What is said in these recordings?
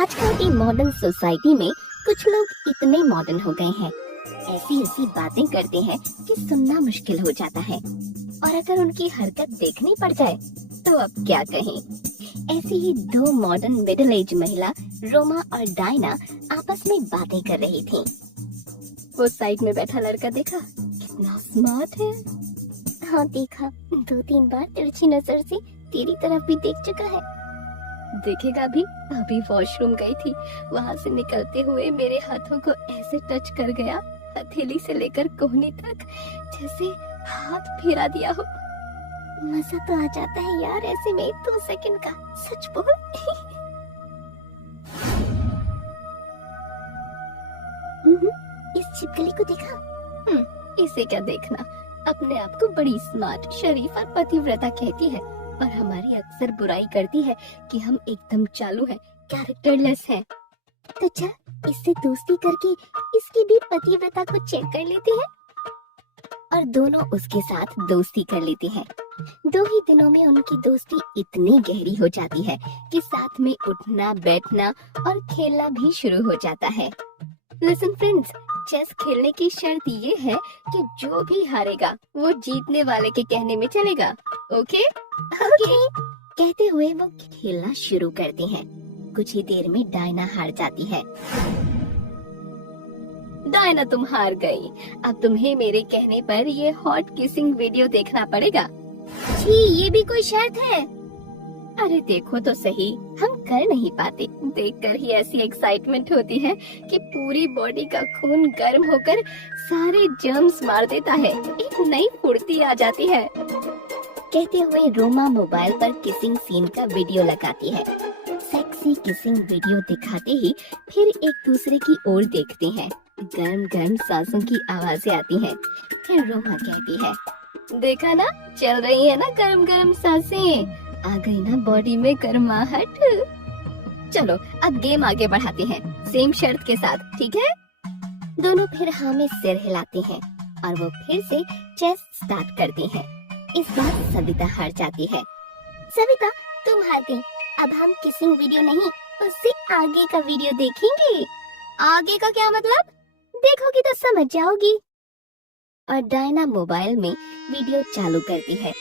आजकल की modern society में कुछ लोग इतने मॉडर्न हो गए हैं, ऐसी ऐसी बातें करते हैं कि सुनना मुश्किल हो जाता है। और अगर उनकी हरकत देखनी पड़ जाए तो अब क्या कहें। ऐसी ही दो मॉडर्न मिडिल एज महिला रोमा और डायना आपस में बातें कर रही थी। वो साइड में बैठा लड़का देखा, कितना स्मार्ट है। हाँ देखा, 2-3 बार तिरछी नजर से तेरी तरफ भी देख चुका है। देखेगा भी, अभी वॉशरूम गई थी, वहाँ से निकलते हुए मेरे हाथों को ऐसे टच कर गया, हथेली से लेकर कोहनी तक, जैसे हाथ फेरा दिया हो। मजा तो आ जाता है यार ऐसे में 2 सेकंड का, सच बोल। इस छिपकली को देखा? इसे क्या देखना, अपने आप को बड़ी स्मार्ट, शरीफ और पतिव्रता कहती है, और हमारी अक्सर बुराई करती है कि हम एकदम चालू हैं, कैरेक्टरलेस हैं। तो चल इससे दोस्ती करके इसकी भी पतिव्रता को चेक कर लेते हैं। और दोनों उसके साथ दोस्ती कर लेते हैं। 2 ही दिनों में उनकी दोस्ती इतनी गहरी हो जाती है कि साथ में उठना, बैठना और खेलना भी शुरू हो जाता है। लिसन फ्रेंड्स, चेस खेलने की शर्त ये है कि जो भी हारेगा वो जीतने वाले के कहने में चलेगा। ओके? ओके। कहते हुए वो खेलना शुरू करते हैं। कुछ ही देर में डायना हार जाती है। डायना, तुम हार गई। अब तुम्हें मेरे कहने पर ये हॉट किसिंग वीडियो देखना पड़ेगा। जी, ये भी कोई शर्त है? अरे देखो तो सही, हम कर नहीं पाते। देखकर ही ऐसी एक्साइटमेंट होती है कि पूरी बॉडी का खून गर्म होकर सारे जर्म्स मार देता है, एक नई फुर्ती आ जाती है। कहते हुए रोमा मोबाइल पर किसिंग सीन का वीडियो लगाती है। सेक्सी किसिंग वीडियो दिखाते ही फिर एक दूसरे की ओर देखते हैं। गर्म गर्म सांसों की आवाजें आती हैं। फिर रोमा कहती है, देखा ना, चल रही है ना गर्म गर्म सांसें, आ गई ना बॉडी में गर्माहट। चलो अब गेम आगे बढ़ाते हैं, सेम शर्त के साथ, ठीक है? दोनों फिर हाँ में सिर हिलाते हैं और वो फिर से चेस स्टार्ट करती हैं। इस बार सविता हार जाती है। सविता, तुम हार गई। अब हम किसिंग वीडियो नहीं, उससे आगे का वीडियो देखेंगे। आगे का क्या मतलब? देखोगी तो समझ जाओगी। और डायना मोबाइल में वीडियो चालू करती है।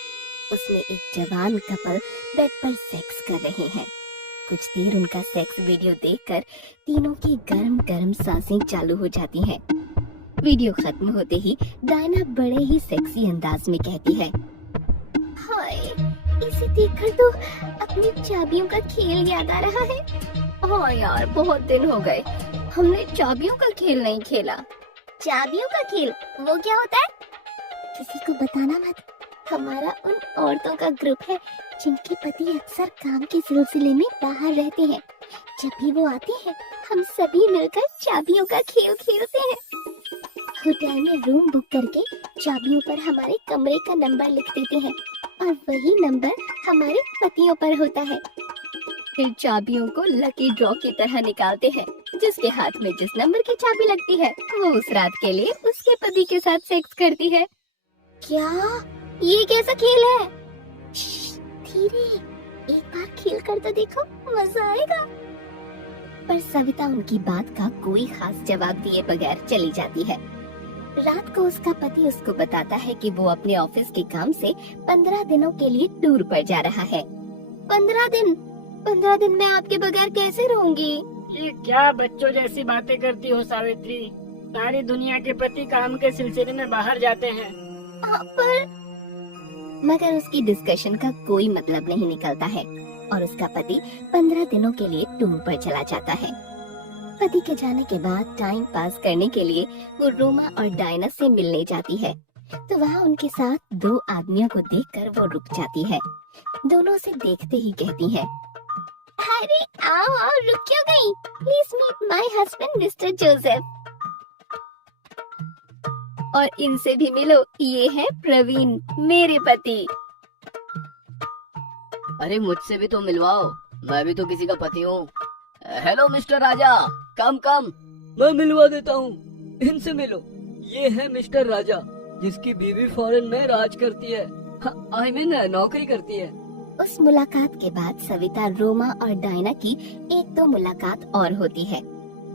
उसमें एक जवान कपल बेड पर सेक्स कर रहे हैं। कुछ देर उनका सेक्स वीडियो देखकर तीनों की गर्म गर्म सांसें चालू हो जाती हैं। वीडियो खत्म होते ही डायना बड़े ही सेक्सी अंदाज में कहती है, हाय, इसे देखकर तो अपनी चाबियों का खेल याद आ रहा है। हाँ यार, बहुत दिन हो गए, हमने चाबियों का खेल नहीं खेला। चाबियों का खेल? वो क्या होता है? किसी को बताना मत। हमारा उन औरतों का ग्रुप है जिनके पति अक्सर काम के सिलसिले में बाहर रहते हैं। जब भी वो आते हैं, हम सभी मिलकर चाबियों का खेल खेलते हैं। होटल में रूम बुक करके चाबियों पर हमारे कमरे का नंबर लिख देते हैं और वही नंबर हमारे पतियों पर होता है। फिर चाबियों को लकी ड्रॉ की तरह निकालते हैं। जिसके हाथ में जिस नंबर की चाबी लगती है, वो उस रात के लिए उसके पति के साथ सेक्स करती है। क्या? ये कैसा खेल है? धीरे, एक बार खेल कर तो देखो, मजा आएगा। पर सविता उनकी बात का कोई खास जवाब दिए बगैर चली जाती है। रात को उसका पति उसको बताता है कि वो अपने ऑफिस के काम से 15 दिनों के लिए टूर पर जा रहा है। 15 दिन? 15 दिन मैं आपके बगैर कैसे रहूंगी? ये क्या बच्चों जैसी बातें करती हो सावित्री? सारी दुनिया के पति काम के सिलसिले में बाहर जाते हैं। पर मगर उसकी डिस्कशन का कोई मतलब नहीं निकलता है और उसका पति 15 दिनों के लिए टूर पर चला जाता है। पति के जाने के बाद टाइम पास करने के लिए वो रोमा और डायना से मिलने जाती है। तो वहाँ उनके साथ 2 आदमियों को देखकर वो रुक जाती है। दोनों से देखते ही कहती है, अरे आओ आओ, रुक क्यों गई? Please meet my husband mister Joseph. और इनसे भी मिलो, ये है प्रवीण, मेरे पति। अरे मुझसे भी तो मिलवाओ, मैं भी तो किसी का पति हूँ। हेलो मिस्टर राजा, कम कम। मैं मिलवा देता हूँ, इनसे मिलो। ये है मिस्टर राजा, जिसकी बीवी फॉरेन में राज करती है। आई मीन नौकरी करती है। उस मुलाकात के बाद सविता, रोमा और डायना की एक दो मुलाकात और होती है।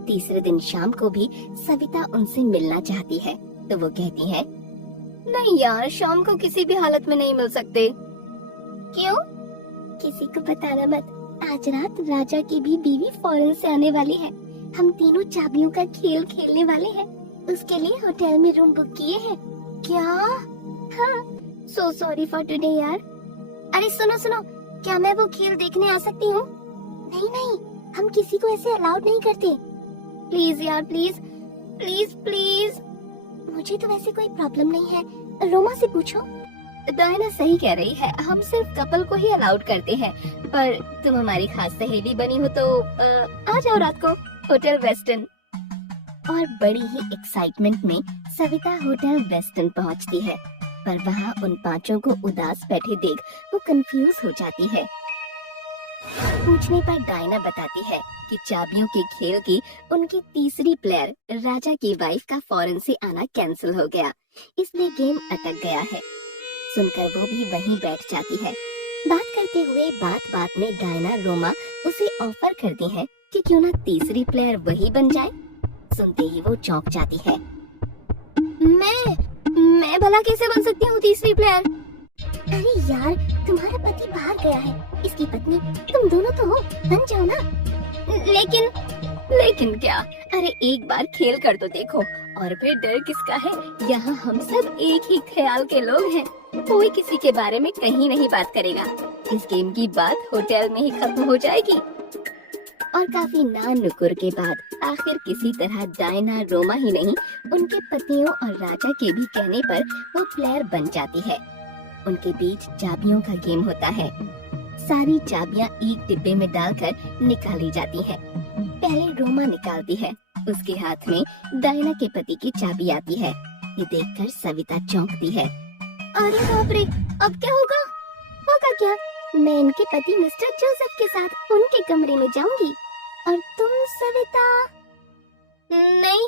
तीसरे दिन शाम को भी सविता उनसे मिलना चाहती है तो वो कहती है, नहीं यार, शाम को किसी भी हालत में नहीं मिल सकते। क्यों? किसी को बताना मत। आज रात राजा की भी बीवी फॉरेन से आने वाली है। हम तीनों चाबियों का खेल खेलने वाले हैं। उसके लिए होटल में रूम बुक किए हैं। क्या? हाँ। सो सॉरी फॉर टुडे यार। अरे सुनो सुनो, क्या मैं वो खेल देखने आ सकती हूँ? नहीं नहीं, हम किसी को ऐसे अलाउड नहीं करते। प्लीज यार, प्लीज प्लीज प्लीज। मुझे तो वैसे कोई प्रॉब्लम नहीं है, रोमा से पूछो। डायना सही कह रही है, हम सिर्फ कपल को ही अलाउड करते हैं, पर तुम हमारी खास सहेली बनी हो तो आ जाओ रात को होटल वेस्टर्न। और बड़ी ही एक्साइटमेंट में सविता होटल वेस्टर्न पहुंचती है, पर वहां उन पांचों को उदास बैठे देख वो कंफ्यूज हो जाती है। पूछने पर डायना बताती है कि चाबियों के खेल की उनकी तीसरी प्लेयर राजा की वाइफ का फॉरेन से आना कैंसिल हो गया, इसलिए गेम अटक गया है। सुनकर वो भी वहीं बैठ जाती है। बात करते हुए बात बात में डायना, रोमा उसे ऑफर करती है कि क्यों ना तीसरी प्लेयर वही बन जाए। सुनते ही वो चौंक जाती है। मैं भला कैसे बन सकती हूँ तीसरी प्लेयर? अरे यार, तुम्हारा पति बाहर गया है, इसकी पत्नी तुम दोनों तो हो, बन जाओ ना। लेकिन क्या? अरे एक बार खेल कर तो देखो, और फिर डर किसका है? यहाँ हम सब एक ही ख्याल के लोग हैं, कोई किसी के बारे में कहीं नहीं बात करेगा। इस गेम की बात होटल में ही खत्म हो जाएगी। और काफी नान नुकुर के बाद आखिर किसी तरह डायना, रोमा ही नहीं, उनके पतियों और राजा के भी कहने पर वो प्लेयर बन जाती है। उनके बीच चाबियों का गेम होता है। सारी चाबियां एक डिब्बे में डालकर निकाली जाती हैं। पहले रोमा निकालती है, उसके हाथ में डायना के पति की चाबी आती है। ये देखकर सविता चौंकती है। अरे बाप रे, अब क्या होगा? होगा क्या? मैं इनके पति मिस्टर जोसेफ के साथ उनके कमरे में जाऊंगी, और तुम सविता? नहीं,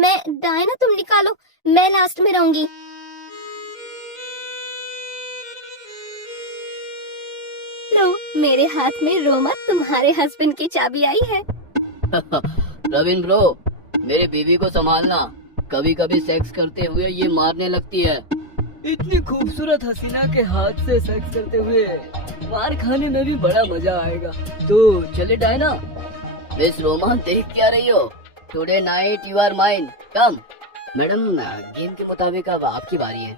मैं डायना, तुम निकालो, मैं लास्ट में रहूंगी। लो, मेरे हाथ में रोमा तुम्हारे हस्बैंड की चाबी आई है। रविन ब्रो, मेरे बीवी को संभालना, कभी कभी सेक्स करते हुए ये मारने लगती है। इतनी खूबसूरत हसीना के हाथ से सेक्स करते हुए मार खाने में भी बड़ा मजा आएगा। तो चले डायना। मिस रोमा, देख क्या रही हो? Today night you are mine, come. Madam, game के मुताबिक अब आपकी बारी है।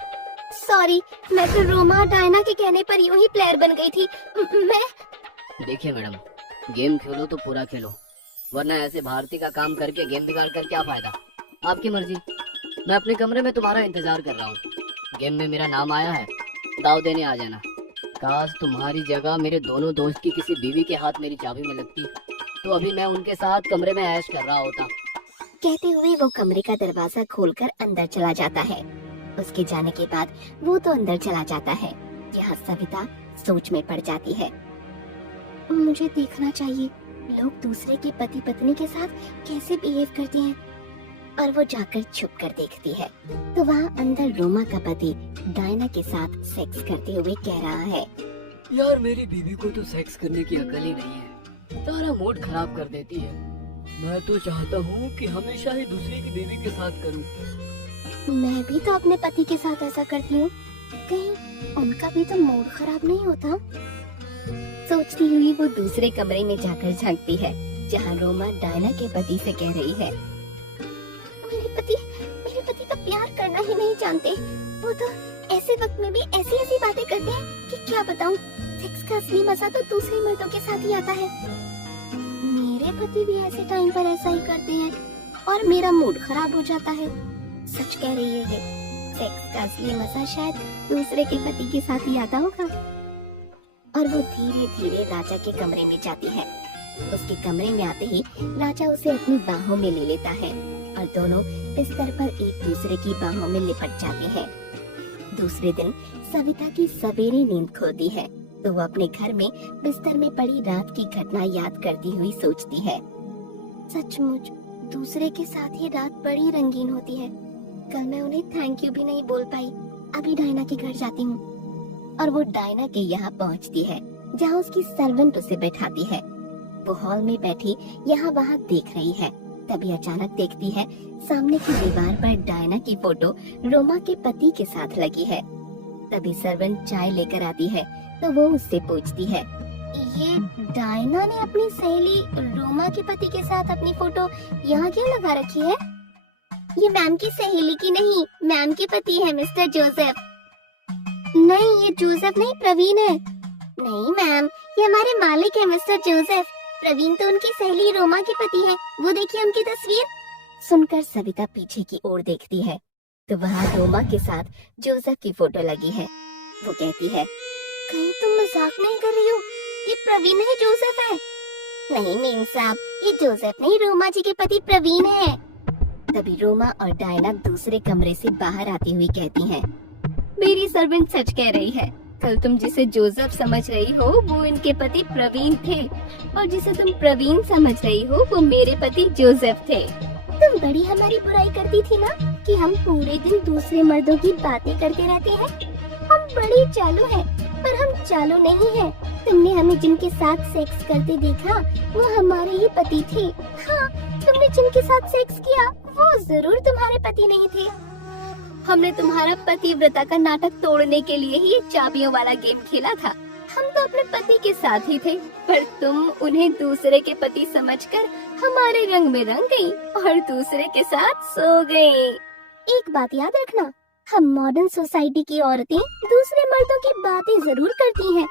सॉरी, मैं तो रोमा डायना के कहने पर यूं ही प्लेयर बन गई थी। मैं देखिए मैडम, गेम खेलो तो पूरा खेलो, वरना ऐसे भारती का काम करके गेम बिगाड़ कर क्या फायदा? आपकी मर्जी। मैं अपने कमरे में तुम्हारा इंतजार कर रहा हूँ। गेम में मेरा नाम आया है, दाव देने आ जाना। काश तुम्हारी जगह मेरे दोनों दोस्त की किसी बीवी के हाथ मेरी चाबी में लगती, तो अभी मैं उनके साथ कमरे में ऐश कर रहा होता। कहते हुए वो कमरे का दरवाजा खोलकर अंदर चला जाता है। उसके जाने के बाद वो तो अंदर चला जाता है। यहाँ सविता सोच में पड़ जाती है। मुझे देखना चाहिए लोग दूसरे के पति पत्नी के साथ कैसे बिहेव करते हैं। और वो जाकर छुप कर देखती है तो वहाँ अंदर रोमा का पति डायना के साथ सेक्स करते हुए कह रहा है, यार मेरी बीवी को तो सेक्स करने की अकल ही नहीं है, सारा मूड खराब कर देती है। मैं तो चाहता हूँ कि हमेशा ही दूसरे की बीवी के साथ करूँ। मैं भी तो अपने पति के साथ ऐसा करती हूँ, कहीं उनका भी तो मूड खराब नहीं होता। सोचती हुई वो दूसरे कमरे में जाकर झांकती है जहाँ रोमा डायना के पति से कह रही है, मेरे पति तो प्यार करना ही नहीं जानते। वो तो ऐसे वक्त में भी ऐसी ऐसी बातें करते हैं कि क्या बताऊं। सेक्स का असली मजा तो दूसरे मर्दों के साथ ही आता है। मेरे पति भी ऐसे टाइम पर ऐसा ही करते हैं और मेरा मूड खराब हो जाता है। सच कह रही है ये, सेक्स का असली मजा शायद दूसरे के पति के साथ ही आता होगा। और वो धीरे धीरे राजा के कमरे में जाती है। उसके कमरे में आते ही राजा उसे अपनी बाहों में ले लेता है और दोनों बिस्तर पर एक दूसरे की बाहों में लिपट जाते हैं। दूसरे दिन सविता की सवेरे नींद खुलती है तो वो अपने घर में बिस्तर में पड़ी रात की घटना याद करती हुई सोचती है, सचमुच दूसरे के साथ ये रात बड़ी रंगीन होती है। कल मैं उन्हें थैंक यू भी नहीं बोल पाई। अभी डायना के घर जाती हूँ और वो डायना के यहाँ पहुँचती है, जहाँ उसकी सर्वेंट उसे बैठाती है। वो हॉल में बैठी यहाँ वहाँ देख रही है। तभी अचानक देखती है सामने की दीवार पर डायना की फोटो रोमा के पति के साथ लगी है। तभी सर्वेंट चाय लेकर आती है तो वो उससे पूछती है, ये डायना ने अपनी सहेली रोमा के पति के साथ अपनी फोटो यहाँ क्यों लगा रखी है? ये मैम की सहेली की नहीं, मैम के पति है मिस्टर जोसेफ। नहीं, ये जोसेफ नहीं, प्रवीण है। नहीं मैम, ये हमारे मालिक है मिस्टर जोसेफ। प्रवीण तो उनकी सहेली रोमा के पति है। वो देखिए उनकी तस्वीर। सुनकर सविता पीछे की ओर देखती है तो वहाँ रोमा के साथ जोसेफ की फोटो लगी है। वो कहती है, कहीं तुम मजाक नहीं कर रही हो? ये प्रवीण है, जोसेफ है। नहीं मीन साहब, ये जोसेफ नहीं, रोमा जी के पति प्रवीण है। तभी रोमा और डायना दूसरे कमरे से बाहर आती हुई कहती हैं, मेरी सर्वेंट सच कह रही है। कल तुम जिसे जोसेफ समझ रही हो वो इनके पति प्रवीण थे, और जिसे तुम प्रवीण समझ रही हो वो मेरे पति जोसेफ थे। तुम बड़ी हमारी बुराई करती थी ना कि हम पूरे दिन दूसरे मर्दों की बातें करते रहते हैं। हम बड़ी चालू हैं, पर हम चालू नहीं हैं। तुमने हमें जिनके साथ सेक्स करते देखा वो हमारे ही पति थे। हाँ, तुमने जिनके साथ सेक्स किया वो जरूर तुम्हारे पति नहीं थे। हमने तुम्हारा पतिव्रता का नाटक तोड़ने के लिए ही ये चाबियों वाला गेम खेला था। हम तो अपने पति के साथ ही थे, पर तुम उन्हें दूसरे के पति समझकर हमारे रंग में रंग गई और दूसरे के साथ सो गई। एक बात याद रखना, हम मॉडर्न सोसाइटी की औरतें दूसरे मर्दों की बातें जरूर करती हैं,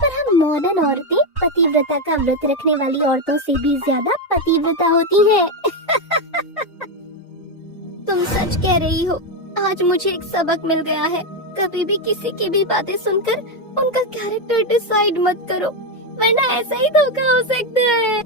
पर हम मॉडर्न औरतें पतिव्रता का व्रत रखने वाली औरतों से भी ज्यादा पतिव्रता होती हैं। तुम सच कह रही हो। आज मुझे एक सबक मिल गया है, कभी भी किसी की भी बातें सुनकर उनका कैरेक्टर डिसाइड मत करो, वरना ऐसा ही धोखा हो सकता है।